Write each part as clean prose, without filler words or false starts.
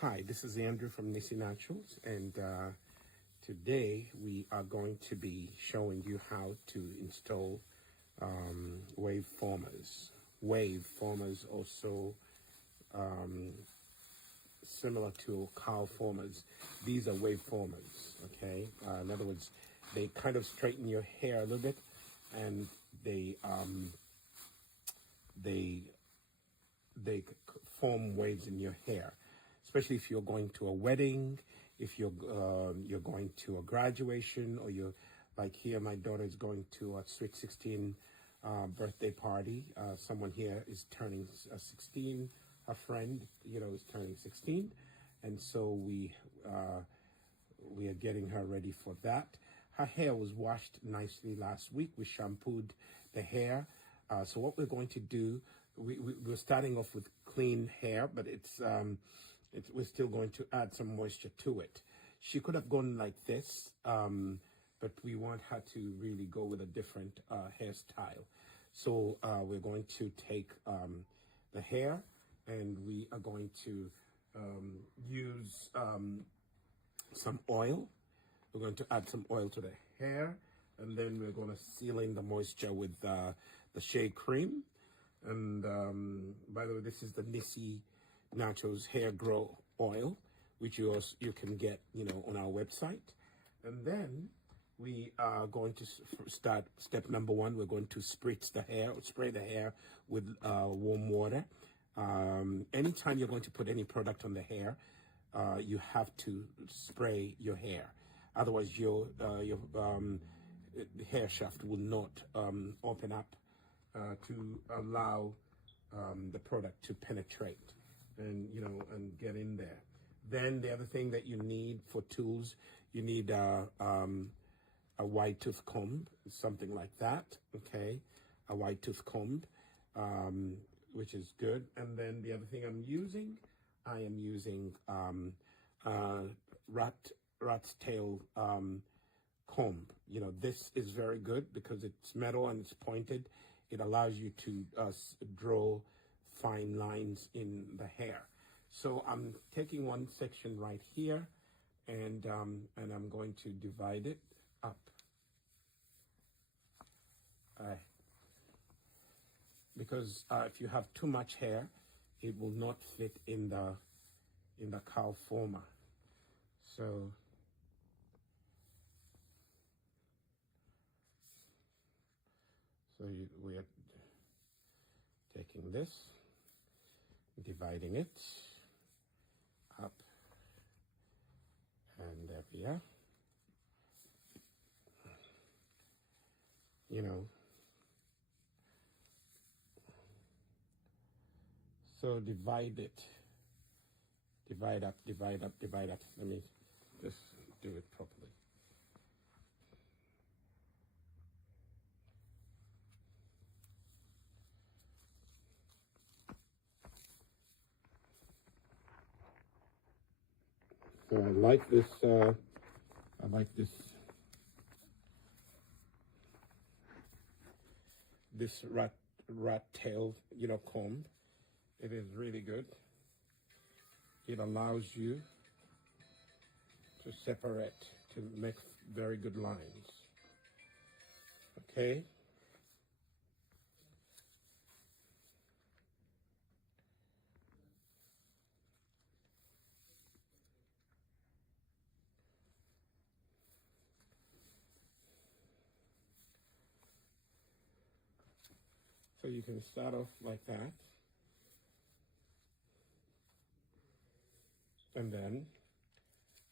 Hi, this is Andrew from Nissi Naturals, and today we are going to be showing you how to install wave formers. Wave formers also similar to cow formers. These are wave formers, okay? In other words, they kind of straighten your hair a little bit, and they form waves in your hair, especially if you're going to a wedding, if you're going to a graduation, or you're like here. My daughter is going to a Sweet 16 birthday party. Someone here is turning 16. A friend, is turning 16, and so we are getting her ready for that. Her hair was washed nicely last week. We shampooed the hair. So what we're going to do, we're starting off with clean hair, but we're still going to add some moisture to it. She could have gone like this, but we want her to really go with a different hairstyle. So we're going to take the hair, and we are going to use some oil. We're going to add some oil to the hair, and then we're going to seal in the moisture with the Shea cream. And by the way, this is the Nissi Naturals Hair Grow Oil, which you can get, on our website. And then we are going to start step number one. We're going to spray the hair with warm water. Anytime you're going to put any product on the hair, you have to spray your hair. Otherwise, your hair shaft will not open up to allow the product to penetrate and get in there. Then the other thing that you need for tools, you need a wide tooth comb, something like that. Okay, a wide tooth comb. Which is good. And then the other thing I am using rat's tail comb. This is very good because it's metal and it's pointed. It allows you to draw fine lines in the hair. So I'm taking one section right here, and I'm going to divide it up. Because if you have too much hair, it will not fit in the cow former. So we are taking this, dividing it up, and there we are. So divide it. Divide up, divide up, divide up. Let me just do it properly. So I like this rat tail, comb. It is really good. It allows you to separate, to make very good lines. Okay? So you can start off like that. And then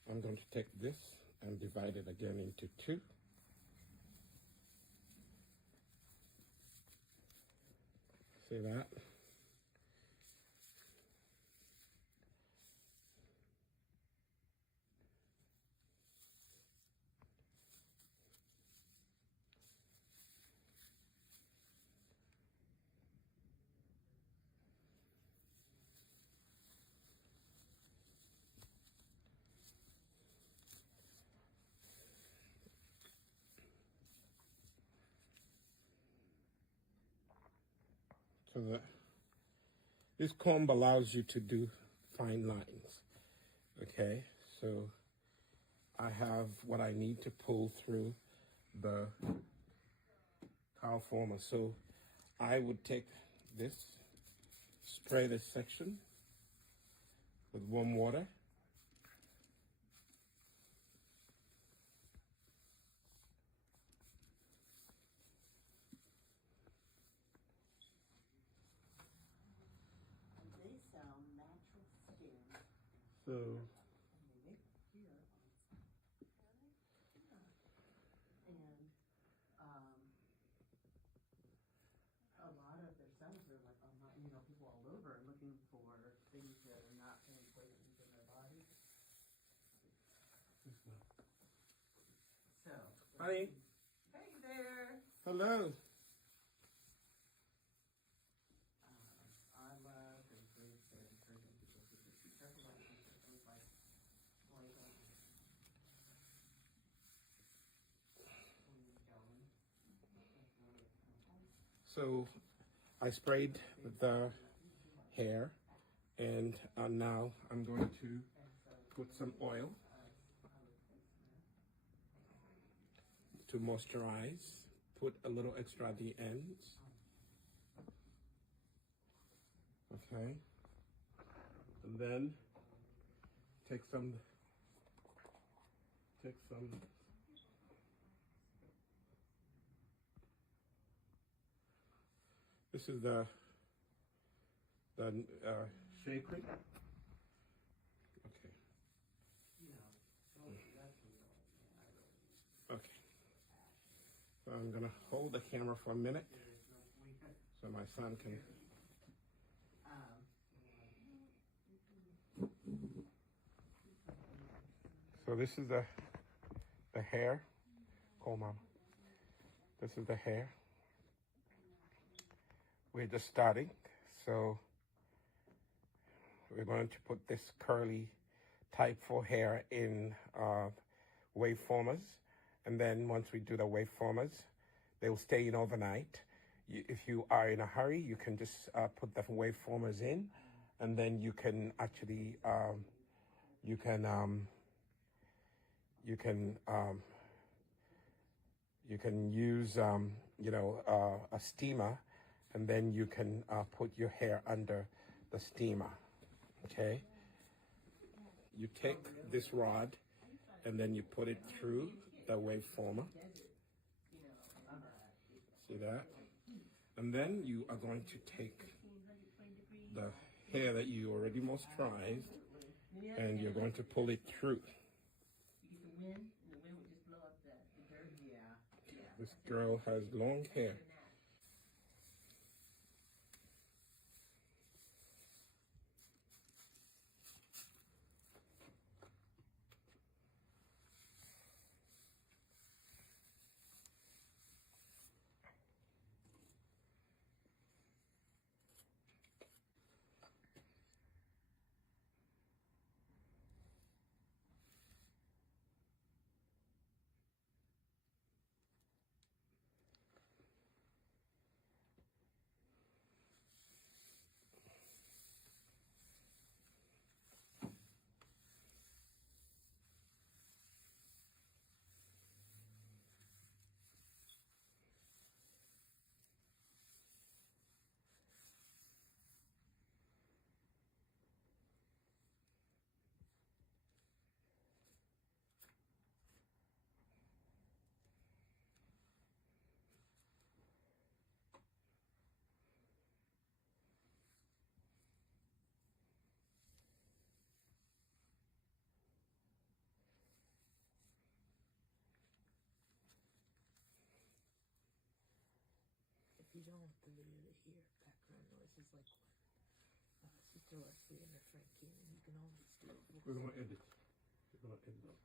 I'm going to take this and divide it again into two. See that? So this comb allows you to do fine lines. Okay, so I have what I need to pull through the cowl former. So I would take this, spray this section with warm water. They sell natural skin. So And a lot of their sellers are like online, people all over looking for things that are not going to poison in their body. So, honey, hey there. hello. I love and encouraging people to just be careful about things like poison. So I sprayed the hair, and now I'm going to put some oil to moisturize. Put a little extra at the ends. Okay. And then take some. This is the Shea cream. Okay. Okay. So I'm gonna hold the camera for a minute so my son can. So this is the hair. Oh, mom. This is the hair. We're just starting, so we're going to put this curly type for hair in wave formers, and then once we do the wave formers, they will stay in overnight. If you are in a hurry, you can just put the wave formers in, and then you can actually you can use a steamer, and then you can put your hair under the steamer. Okay, you take this rod and then you put it through the wave former. See that? And then you are going to take the hair that you already moisturized and you're going to pull it through. This girl has long hair. If you don't hear background noises like what Sister Leslie and her friend came in, you can always do it. We're going to edit. We're going to edit.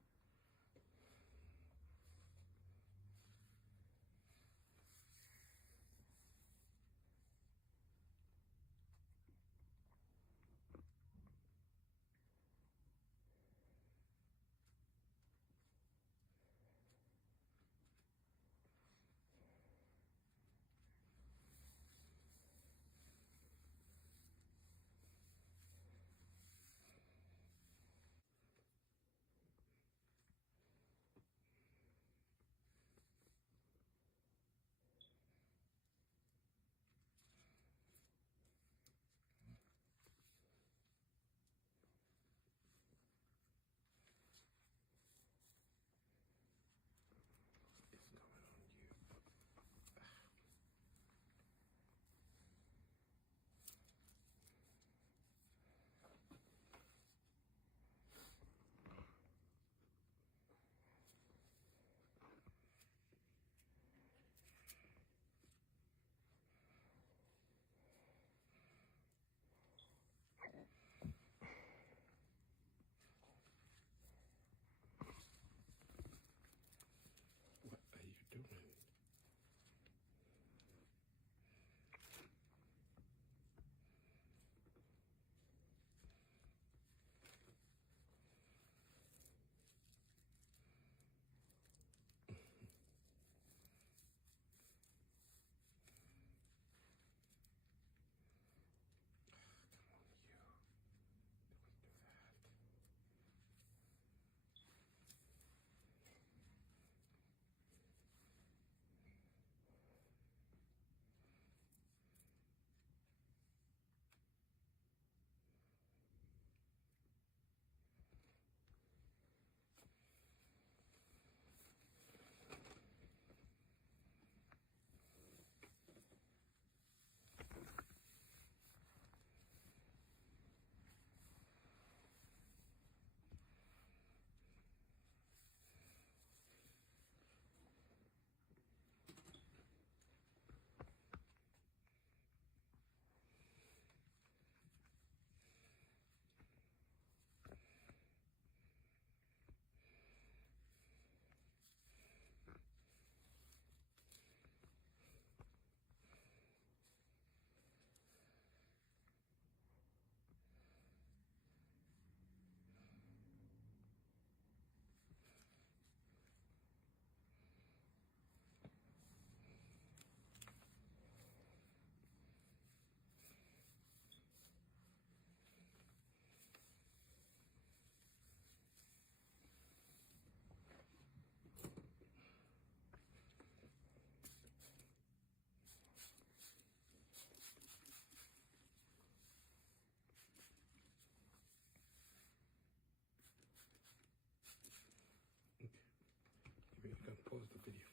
pause the video.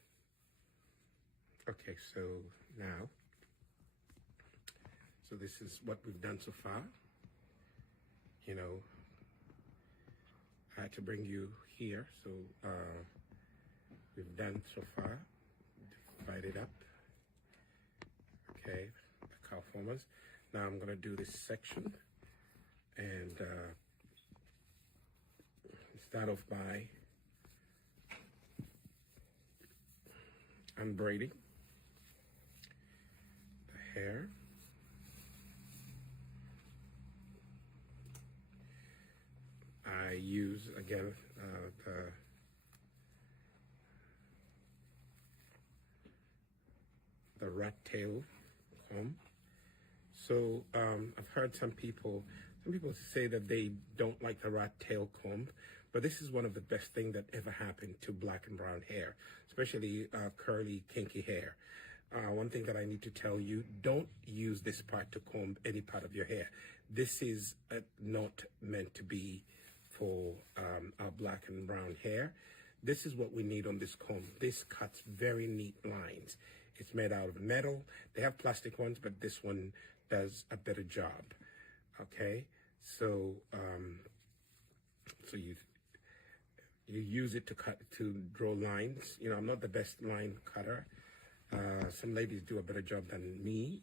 Okay, so now, so this is what we've done so far. You know, I had to bring you here, so we've done so far. Divide it up. Okay, the cow formers. Now I'm gonna do this section and start off by unbraiding the hair. I use again the rat tail comb. So I've heard some people say that they don't like the rat tail comb, but this is one of the best things that ever happened to black and brown hair, especially curly, kinky hair. One thing that I need to tell you, don't use this part to comb any part of your hair. This is not meant to be for our black and brown hair. This is what we need on this comb. This cuts very neat lines. It's made out of metal. They have plastic ones, but this one does a better job. Okay, so so you use it to draw lines. You know, I'm not the best line cutter. Some ladies do a better job than me.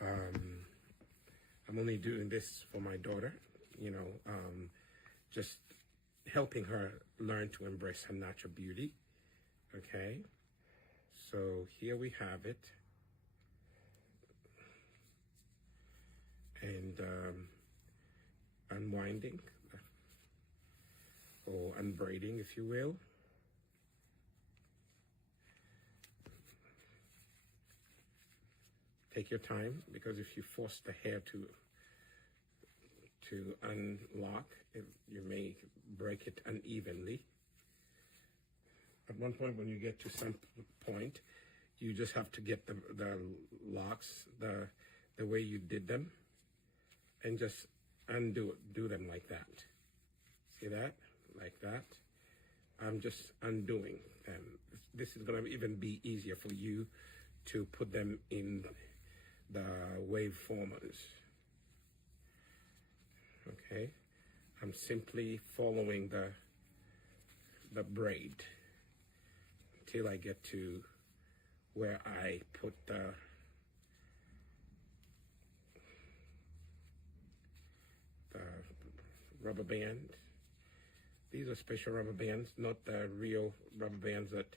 I'm only doing this for my daughter, you know, just helping her learn to embrace her natural beauty. Okay, so here we have it. And unwinding or unbraiding, if you will. Take your time, because if you force the hair to unlock, you may break it unevenly. At one point, when you get to some point, you just have to get the locks the way you did them, and just do them like that. See that? Like that. I'm just undoing them. This is going to even be easier for you to put them in the wave formers. Okay? I'm simply following the braid until I get to where I put the rubber band. These are special rubber bands, not the real rubber bands that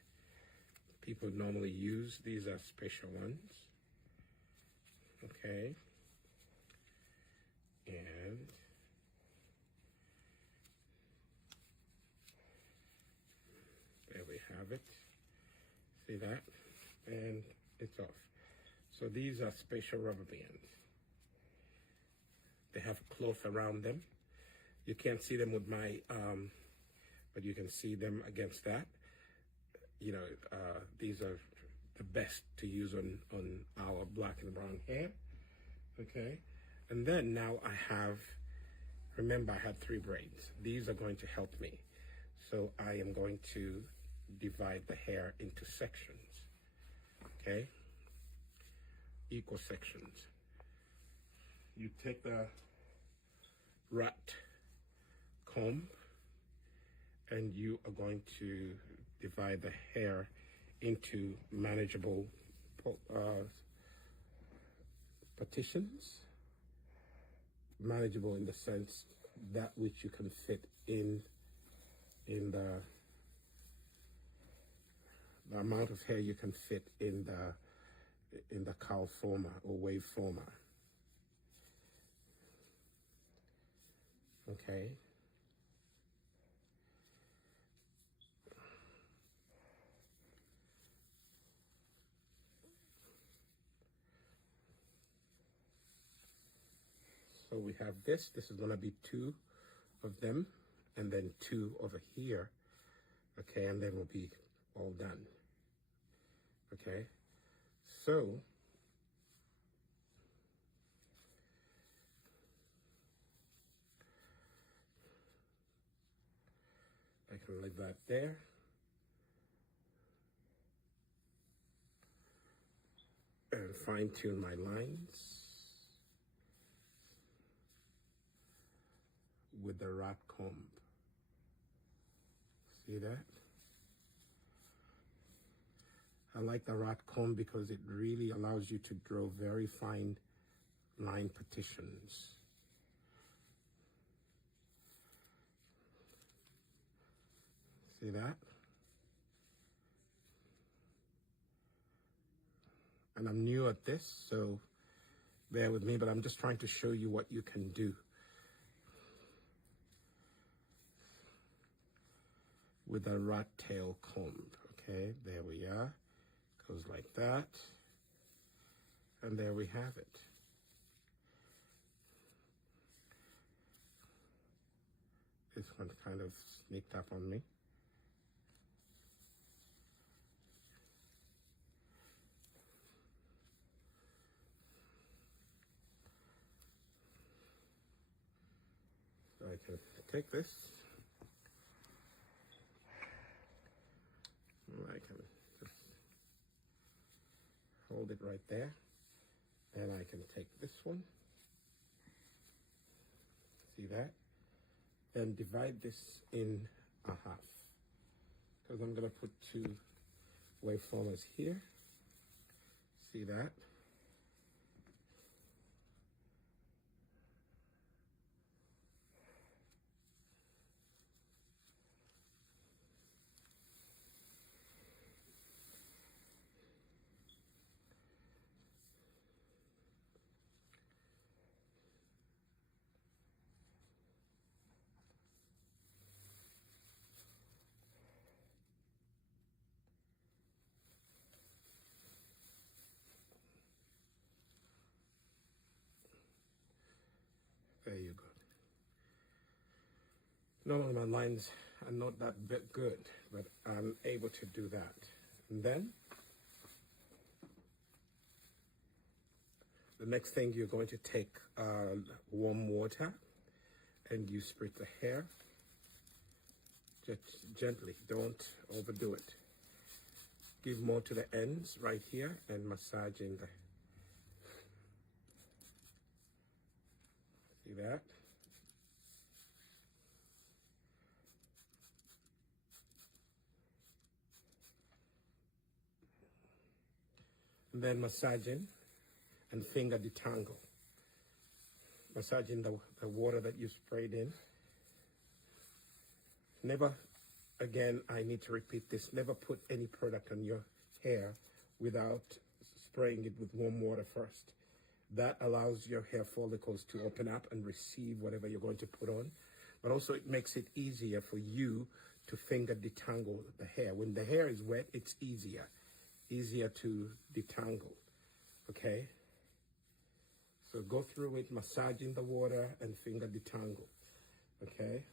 people normally use. These are special ones. Okay. And there we have it. See that? And it's off. So these are special rubber bands. They have a cloth around them. You can't see them with my, but you can see them against that. You know, these are the best to use on our black and brown hair. Okay. And then now I have, remember I had 3 braids. These are going to help me. So I am going to divide the hair into sections. Okay. Equal sections. You take the rat comb and you are going to divide the hair into manageable partitions. Manageable in the sense that which you can fit in the amount of hair you can fit in the cowl former or wave former. Okay. So we have this. This is going to be 2 of them, and then 2 over here. Okay, and then we'll be all done. Okay, so I can leave that there. and fine tune my lines with the rat comb. See that? I like the rat comb because it really allows you to draw very fine line partitions. See that? And I'm new at this, so bear with me, but I'm just trying to show you what you can do with a rat tail comb. Okay, there we are. Goes like that. And there we have it. This one kind of sneaked up on me. So I can take this. I can just hold it right there. And I can take this one. See that? And divide this in a half. Because I'm going to put two waveformers here. See that? There you go. Normally my lines are not that bit good, but I'm able to do that. And then the next thing, you're going to take warm water and you spritz the hair just gently. Don't overdo it. Give more to the ends right here and massaging the. See that? And then massaging and finger detangle. Massaging the water that you sprayed in. Never, again, I need to repeat this, never put any product on your hair without spraying it with warm water first. That allows your hair follicles to open up and receive whatever you're going to put on. But also it makes it easier for you to finger detangle the hair. When the hair is wet, it's easier to detangle, okay? So go through it, massaging the water and finger detangle, okay?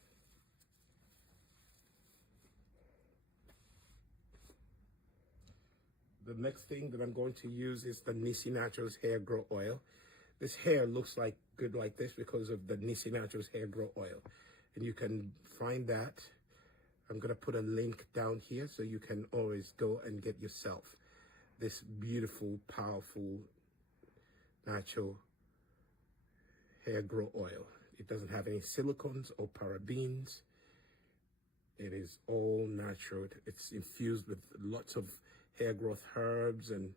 The next thing that I'm going to use is the Nissi Naturals Hair Grow Oil. This hair looks like good like this because of the Nissi Naturals Hair Grow Oil. And you can find that. I'm going to put a link down here so you can always go and get yourself this beautiful, powerful, natural hair grow oil. It doesn't have any silicones or parabens. It is all natural. It's infused with lots of hair growth herbs and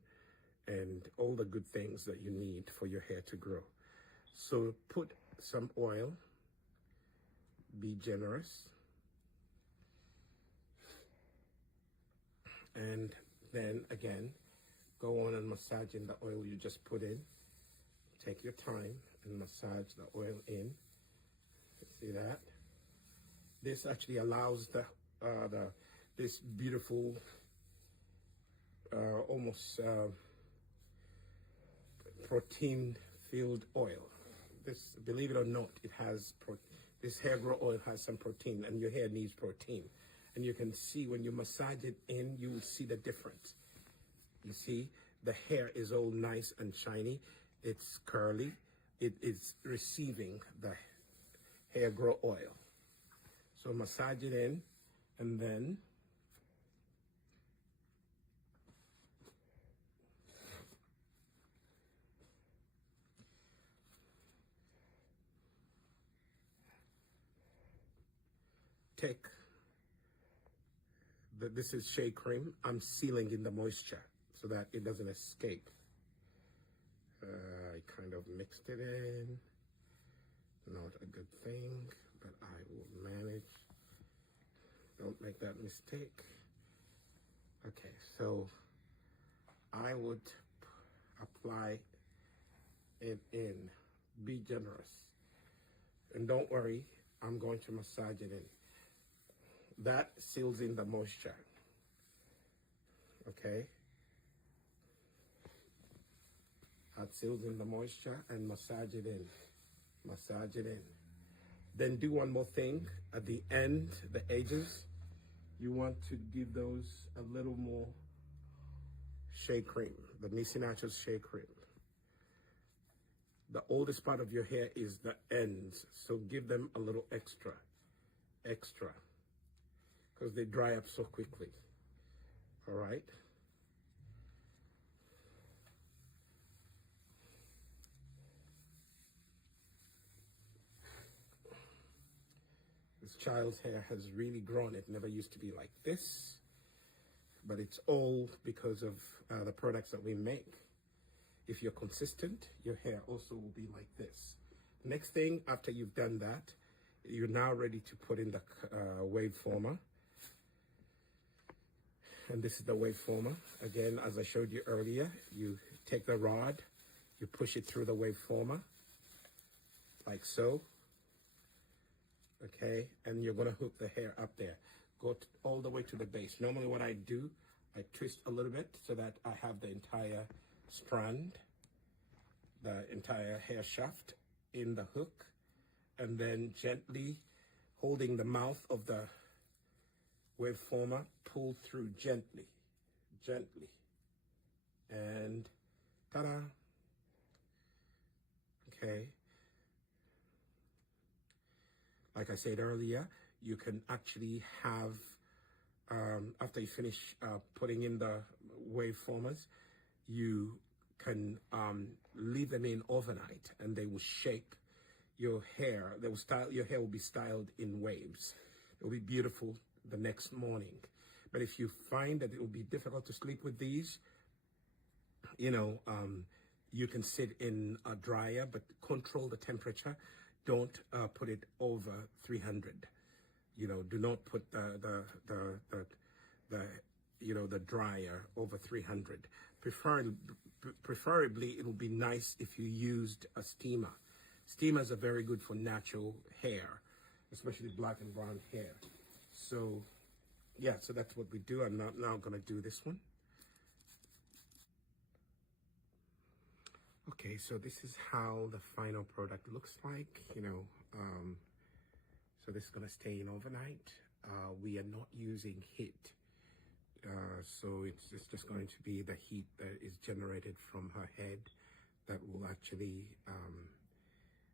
all the good things that you need for your hair to grow. So put some oil, be generous, and then again, go on and massaging the oil you just put in. Take your time and massage the oil in. See that? This actually allows this beautiful, almost protein-filled oil. This, believe it or not, it has this hair grow oil has some protein, and your hair needs protein. And you can see when you massage it in, you will see the difference. You see, the hair is all nice and shiny. It's curly. It is receiving the hair grow oil. So massage it in, and then take this is shea cream. I'm sealing in the moisture so that it doesn't escape. I kind of mixed it in. Not a good thing, but I will manage. Don't make that mistake. Okay, so I would apply it in. Be generous. And don't worry, I'm going to massage it in. That seals in the moisture. Okay? That seals in the moisture, and massage it in. Massage it in. Then do one more thing. At the end, the edges, you want to give those a little more shea cream, the Nissi Naturals shea cream. The oldest part of your hair is the ends, so give them a little extra, because they dry up so quickly. All right? This child's hair has really grown. It never used to be like this, but it's all because of the products that we make. If you're consistent, your hair also will be like this. Next thing, after you've done that, you're now ready to put in the wave former. And this is the wave former. Again, as I showed you earlier, you take the rod, you push it through the wave former, like so. Okay, and you're gonna hook the hair up there. Go all the way to the base. Normally what I do, I twist a little bit so that I have the entire strand, the entire hair shaft in the hook, and then gently holding the mouth of the wave former, pull through gently, and ta-da. Okay. Like I said earlier, you can actually have, after you finish putting in the wave formers, you can leave them in overnight, and they will shape your hair. They will style your hair will be styled in waves. It will be beautiful the next morning. But if you find that it will be difficult to sleep with these, you can sit in a dryer, but control the temperature. Don't put it over 300. Do not put the dryer over 300. Preferably, it would be nice if you used a steamer. Steamers are very good for natural hair, especially black and brown hair. So, yeah, so that's what we do. I'm not now going to do this one. Okay, so this is how the final product looks like, so this is going to stay in overnight. We are not using heat, so it's just going to be the heat that is generated from her head that will actually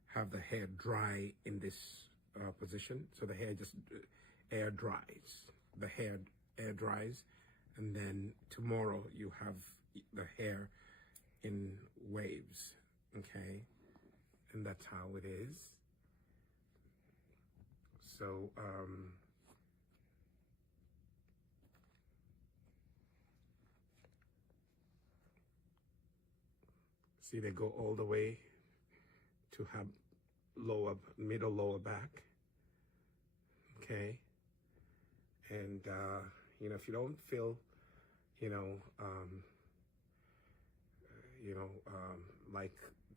have the hair dry in this position. So the hair just air dries. The hair air dries, and then tomorrow you have the hair in waves, okay? And that's how it is. So, see, they go all the way to have middle lower back, okay? And, if you don't feel, like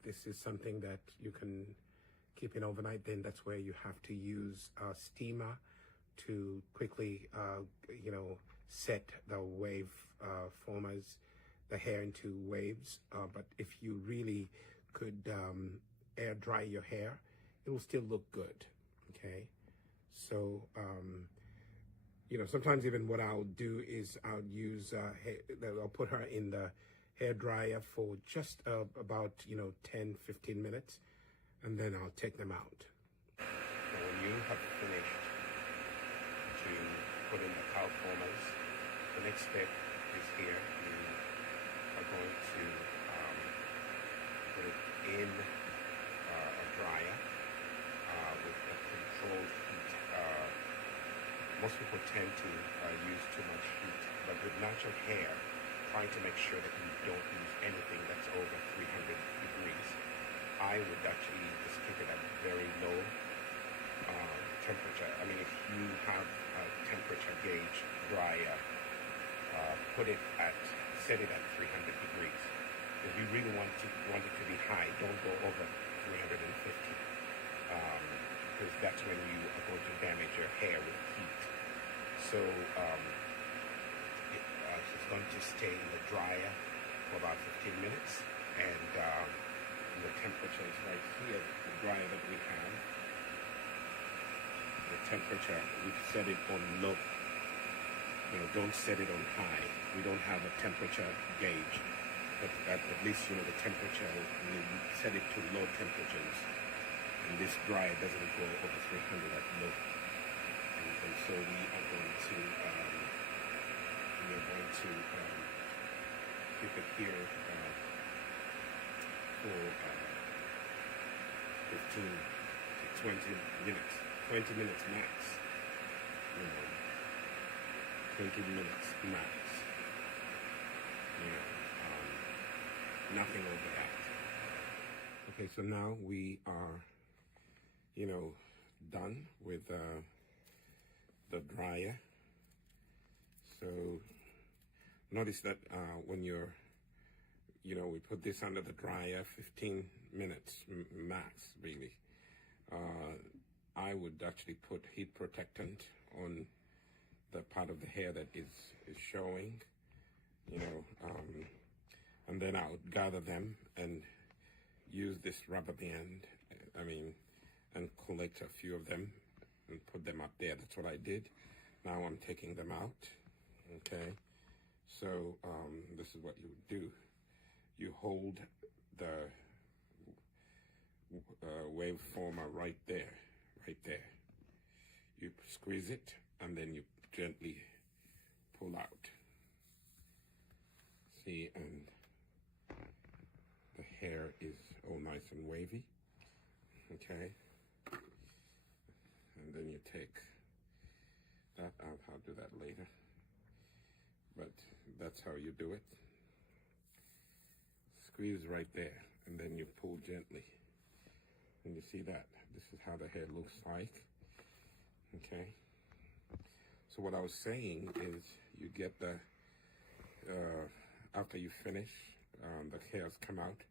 this is something that you can keep in overnight, then that's where you have to use a steamer to quickly, set the wave formers, the hair into waves. But if you really could air dry your hair, it will still look good, okay? So, sometimes even what I'll do is I'll use, I'll put her in the hair dryer for just about 10-15 minutes, and then I'll take them out. Now when you have finished to put in the cow formers, the next step is here. You are going to put it in a dryer with a controlled heat most people tend to use too much heat, but with natural hair, trying to make sure that you don't use anything that's over 300 degrees. I would actually just keep it at very low temperature. I mean, if you have a temperature gauge dryer, set it at 300 degrees. If you really want it to be high, don't go over 350, because that's when you are going to damage your hair with heat. So it's going to stay in the dryer for about 15 minutes, and the temperature is right here, the dryer that we have. The temperature, we've set it on low. Don't set it on high. We don't have a temperature gauge, but at least the temperature, we set it to low temperatures, and this dryer doesn't go over 300 at low. And so we are going to keep it here for 15 to 20 minutes. 20 minutes max. 20 minutes max. Nothing over that. Okay, so now we are, done with the dryer. So notice that when you're, we put this under the dryer 15 minutes max, really. I would actually put heat protectant on the part of the hair that is showing, and then I would gather them and use this rubber band, and collect a few of them and put them up there. That's what I did. Now I'm taking them out, okay? So this is what you would do. You hold the waveformer right there. You squeeze it, and then you gently pull out. See, and the hair is all nice and wavy, okay? And then you take that out. I'll do that later, but that's how you do it. Squeeze right there, and then you pull gently. And you see that? This is how the hair looks like, okay? So what I was saying is you get the, after you finish, the hairs come out,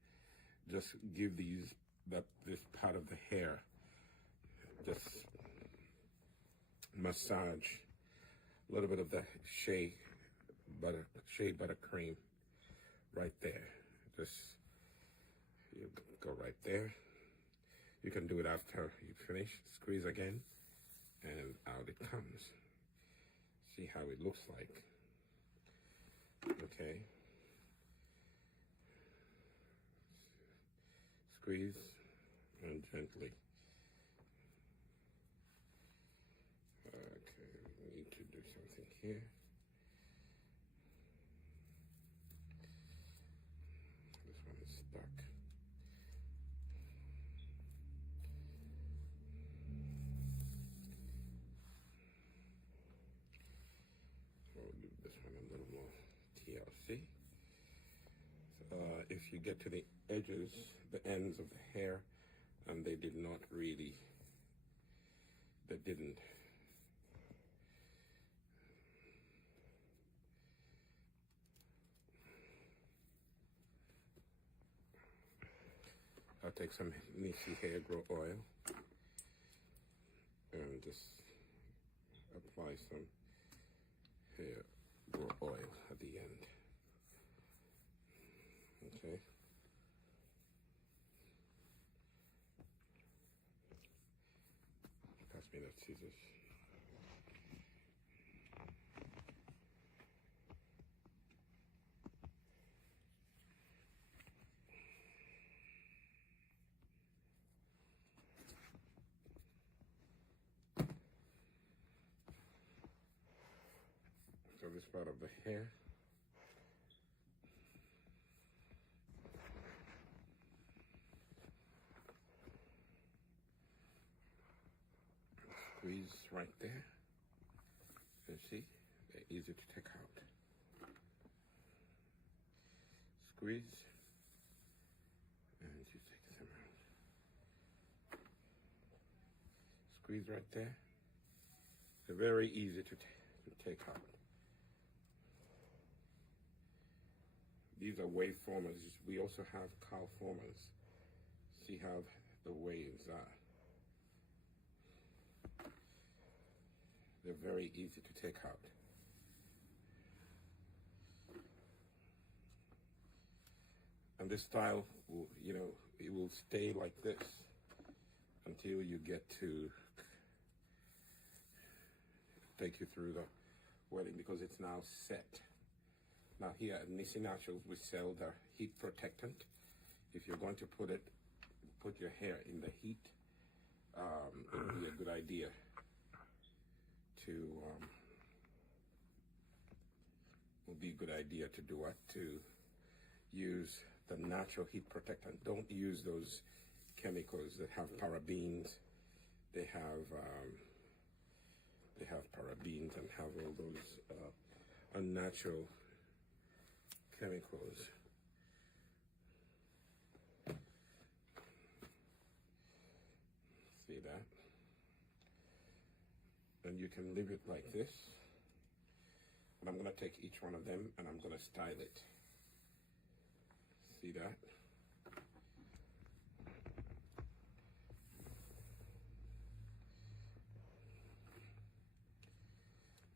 just give this part of the hair, just massage a little bit of the Shea butter cream right there. Just, you go right there. You can do it after you finish. Squeeze again, and out it comes. See how it looks like. Okay. Squeeze and gently. Okay, we need to do something here. This one is stuck. This one a little more TLC. If you get to the edges, the ends of the hair, and they didn't. I'll take some Nissi hair grow oil and just apply some hair grow oil at the end. Okay. Pass me that scissors. So this part of the hair. Squeeze right there. You see, they're easy to take out. Squeeze, and you take them out. Squeeze right there. They're very easy to take out. These are wave formers. We also have cow formers. See how the waves are. They're very easy to take out. And this style will, it will stay like this until you get to take you through the wedding, because it's now set. Now here at Nissi Naturals, we sell the heat protectant. If you're going to put your hair in the heat, it would be a good idea to do what? To use the natural heat protectant. Don't use those chemicals that have parabens. They have parabens and have all those unnatural chemicals. See that? And you can leave it like this. And I'm going to take each one of them and I'm going to style it. See that?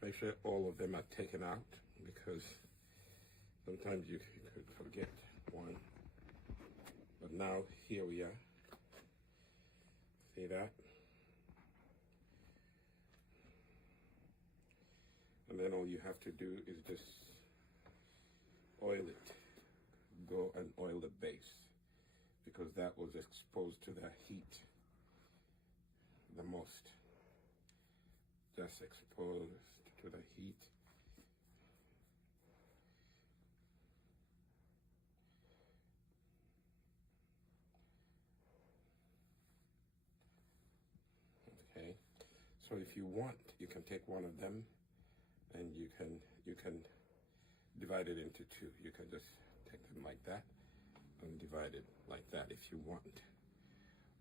Make sure all of them are taken out, because sometimes you could forget one. But now here we are. See that? And then all you have to do is just oil it. Go and oil the base, because that was exposed to the heat the most. Just exposed to the heat. Okay, so if you want, you can take one of them and you can divide it into two. You can just take them like that and divide it like that if you want.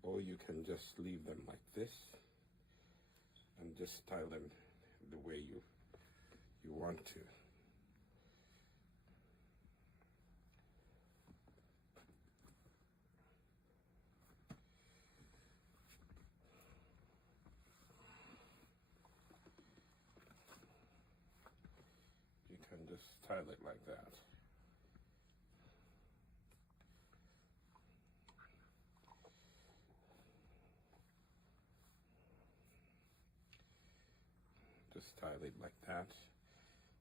Or you can just leave them like this and just style them the way you want to. You can just style it like that. Just style it like that.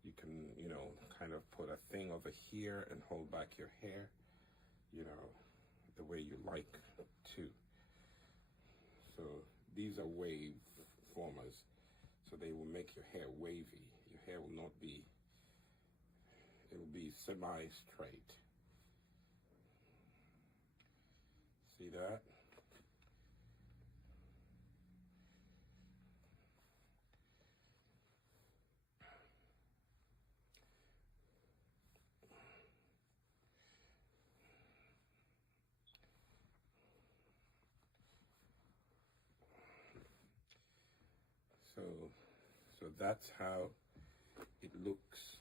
You can, kind of put a thing over here and hold back your hair, the way you like to. So these are wave formers. So they will make your hair wavy. Your hair will not be, it will be semi-straight. See that? So that's how it looks,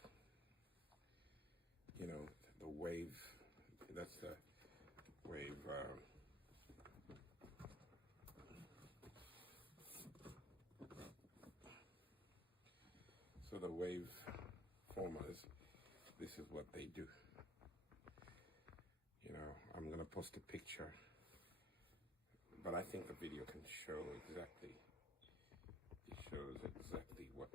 the wave, that's the wave, so the wave formers, this is what they do. I'm going to post a picture, but I think the video can show exactly. It shows exactly what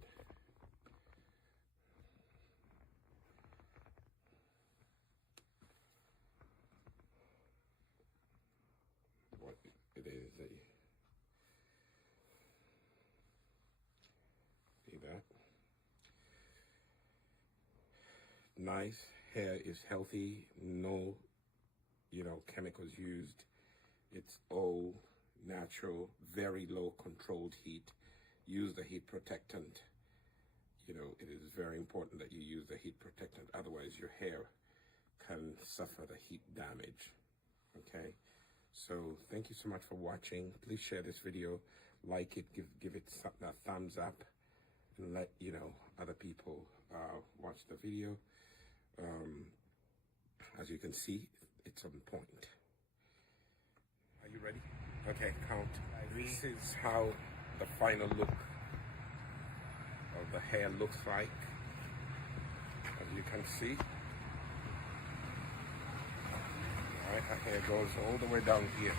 it is. See that? Nice hair is healthy, no, chemicals used. It's all natural, very low controlled heat. Use the heat protectant. you know, it is very important that you use the heat protectant. Otherwise, your hair can suffer the heat damage. Okay, so thank you so much for watching. Please share this video, like it, give it a thumbs up, and let you know other people watch the video. As you can see, it's on point. Are you ready? Okay, count. This is how the final look of the hair looks like. As you can see, all right, our hair goes all the way down here.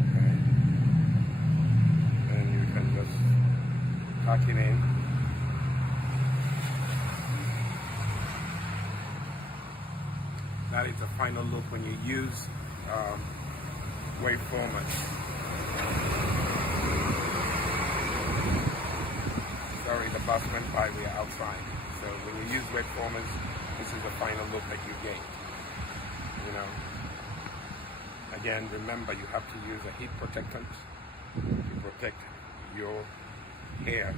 Okay, and you can just tuck it in. That is the final look when you use wave formers. Sorry, the bus went by, we are outside. So when you use wave formers, this is the final look that you gain. You know. Again, remember you have to use a heat protectant to protect your hair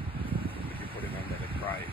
if you put it under the dry